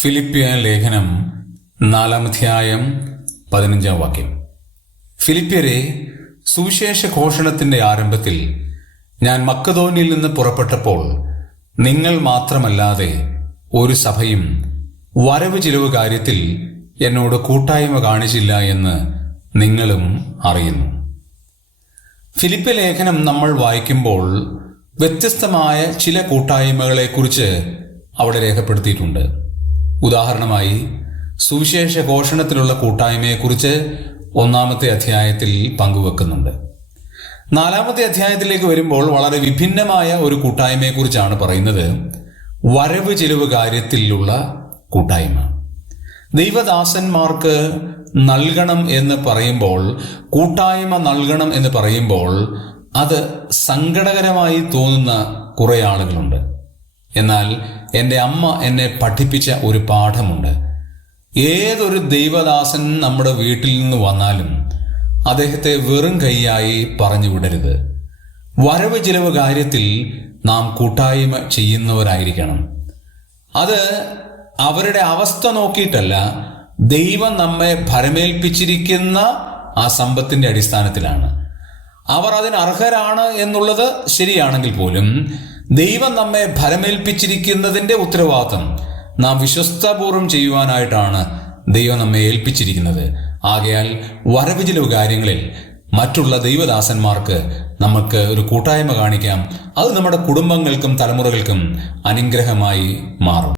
ഫിലിപ്പിയ ലേഖനം നാലാമധ്യായം പതിനഞ്ചാം വാക്യം. ഫിലിപ്പ്യരെ സുവിശേഷ ഘോഷണത്തിന്റെ ആരംഭത്തിൽ ഞാൻ മക്കതോനിൽ നിന്ന് പുറപ്പെട്ടപ്പോൾ നിങ്ങൾ മാത്രമല്ലാതെ ഒരു സഭയും വരവ് ചിലവ് കാര്യത്തിൽ എന്നോട് കൂട്ടായ്മ കാണിച്ചില്ല എന്ന് നിങ്ങളും അറിയുന്നു. ഫിലിപ്പ് ലേഖനം നമ്മൾ വായിക്കുമ്പോൾ വ്യത്യസ്തമായ ചില കൂട്ടായ്മകളെക്കുറിച്ച് അവിടെ രേഖപ്പെടുത്തിയിട്ടുണ്ട്. ഉദാഹരണമായി സുവിശേഷ ഘോഷണത്തിലുള്ള കൂട്ടായ്മയെക്കുറിച്ച് ഒന്നാമത്തെ അധ്യായത്തിൽ പങ്കുവെക്കുന്നുണ്ട്. നാലാമത്തെ അധ്യായത്തിലേക്ക് വരുമ്പോൾ വളരെ വിഭിന്നമായ ഒരു കൂട്ടായ്മയെക്കുറിച്ചാണ് പറയുന്നത്. വരവ് ചെലവ് കാര്യത്തിലുള്ള കൂട്ടായ്മ. ദൈവദാസന്മാർക്ക് നൽകണം എന്ന് പറയുമ്പോൾ കൂട്ടായ്മ നൽകണം എന്ന് പറയുമ്പോൾ അത് സങ്കടകരമായി തോന്നുന്ന കുറെ ആളുകളുണ്ട്. എന്നാൽ എന്റെ അമ്മ എന്നെ പഠിപ്പിച്ച ഒരു പാഠമുണ്ട്. ഏതൊരു ദൈവദാസൻ നമ്മുടെ വീട്ടിൽ നിന്ന് വന്നാലും അദ്ദേഹത്തെ വെറും കൈയായി പറഞ്ഞു വിടരുത്. വരവ് ചിലവ് കാര്യത്തിൽ നാം കൂട്ടായ്മ ചെയ്യുന്നവരായിരിക്കണം. അത് അവരുടെ അവസ്ഥ നോക്കിയിട്ടല്ല ദൈവം നമ്മെ ഭരമേൽപ്പിച്ചിരിക്കുന്ന ആ സമ്പത്തിന്റെ അടിസ്ഥാനത്തിലാണ്. അവർ അതിന് അർഹരാണ് എന്നുള്ളത് ശരിയാണെങ്കിൽ പോലും ദൈവം നമ്മെ ഭരമേൽപ്പിച്ചിരിക്കുന്നതിന്റെ ഉത്തരവാദിത്തം നാം വിശ്വസ്തപൂർവം ചെയ്യുവാനായിട്ടാണ് ദൈവം നമ്മെ ഏൽപ്പിച്ചിരിക്കുന്നത്. ആകയാൽ വരവ് ചിലവ് കാര്യങ്ങളിൽ മറ്റുള്ള ദൈവദാസന്മാർക്ക് നമുക്ക് ഒരു കൂട്ടായ്മ കാണിക്കാം. അത് നമ്മുടെ കുടുംബങ്ങൾക്കും തലമുറകൾക്കും അനുഗ്രഹമായി മാറും.